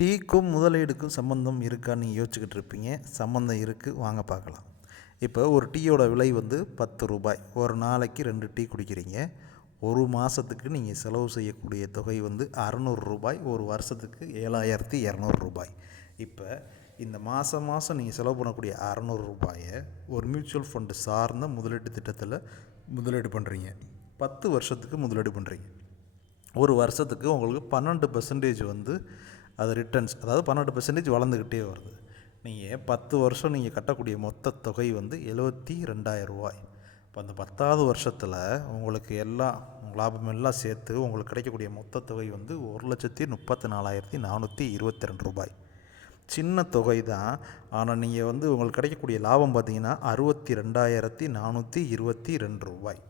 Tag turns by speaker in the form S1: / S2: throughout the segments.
S1: டீக்கும் முதலீடுக்கும் சம்மந்தம் இருக்கான்னு யோசிச்சுக்கிட்டு இருப்பீங்க. சம்மந்தம் இருக்குது வாங்க பார்க்கலாம். இப்போ ஒரு டீயோட விலை வந்து பத்து ரூபாய். ஒரு நாளைக்கு ரெண்டு டீ குடிக்கிறீங்க. ஒரு மாதத்துக்கு நீங்கள் செலவு செய்யக்கூடிய தொகை வந்து அறநூறு ரூபாய். ஒரு வருஷத்துக்கு ஏழாயிரத்தி இரநூறு ரூபாய். இப்போ இந்த மாதம் மாதம் நீங்கள் செலவு பண்ணக்கூடிய அறநூறு ரூபாயை ஒரு மியூச்சுவல் ஃபண்டு சார்ந்த முதலீட்டு திட்டத்தில் முதலீடு பண்ணுறீங்க பத்து வருஷத்துக்கு முதலீடு பண்ணுறீங்க ஒரு வருஷத்துக்கு உங்களுக்கு பன்னெண்டு பர்சன்டேஜ் வந்து அது ரிட்டர்ன்ஸ் அதாவது பன்னெண்டு பெர்சன்டேஜ் வளர்ந்துக்கிட்டே வருது. நீங்கள் பத்து வருஷம் நீங்கள் கட்டக்கூடிய மொத்த தொகை வந்து எழுபத்தி ரெண்டாயிரம் ரூபாய். இப்போ அந்த பத்தாவது வருஷத்தில் உங்களுக்கு எல்லாம் லாபம் எல்லாம் சேர்த்து உங்களுக்கு கிடைக்கக்கூடிய மொத்த தொகை வந்து ஒரு லட்சத்தி முப்பத்தி நாலாயிரத்தி நானூற்றி இருபத்தி ரெண்டு ரூபாய். சின்ன தொகை தான். ஆனால் நீங்கள் வந்து உங்களுக்கு கிடைக்கக்கூடிய லாபம் பார்த்தீங்கன்னா அறுபத்தி ரெண்டாயிரத்தி நானூற்றி இருபத்தி ரெண்டு ரூபாய்.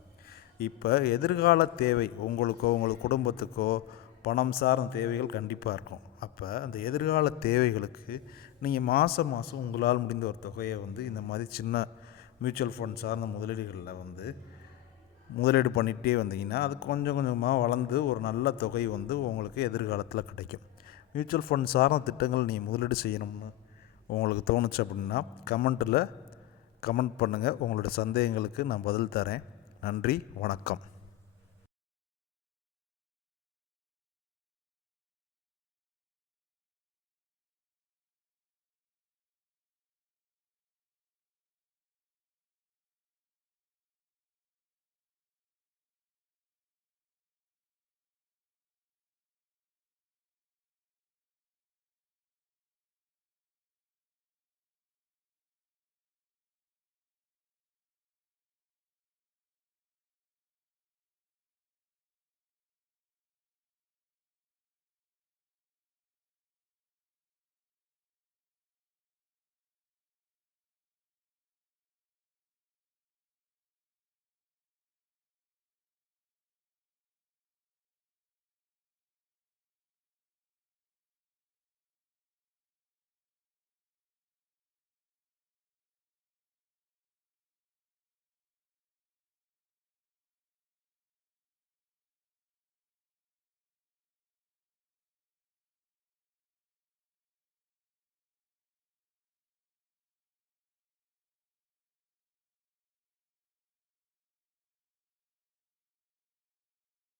S1: இப்போ எதிர்கால தேவை உங்களுக்கோ உங்கள் குடும்பத்துக்கோ பணம் சார்ந்த தேவைகள் கண்டிப்பாக இருக்கும். அப்போ அந்த எதிர்கால தேவைகளுக்கு நீங்கள் மாதம் மாதம் உங்களால் முடிந்த ஒரு தொகையை வந்து இந்த மாதிரி சின்ன மியூச்சுவல் ஃபண்ட் சார்ந்த முதலீடுகளில் வந்து முதலீடு பண்ணிகிட்டே வந்தீங்கன்னா அது கொஞ்சம் கொஞ்சமாக வளர்ந்து ஒரு நல்ல தொகை வந்து உங்களுக்கு எதிர்காலத்தில் கிடைக்கும். மியூச்சுவல் ஃபண்ட் சார்ந்த திட்டங்கள் நீங்கள் முதலீடு செய்யணும்னு உங்களுக்கு தோணுச்சு அப்படின்னா கமெண்ட்டில் கமெண்ட் பண்ணுங்கள் உங்களோட சந்தேகங்களுக்கு நான் பதில் தரேன். நன்றி வணக்கம்.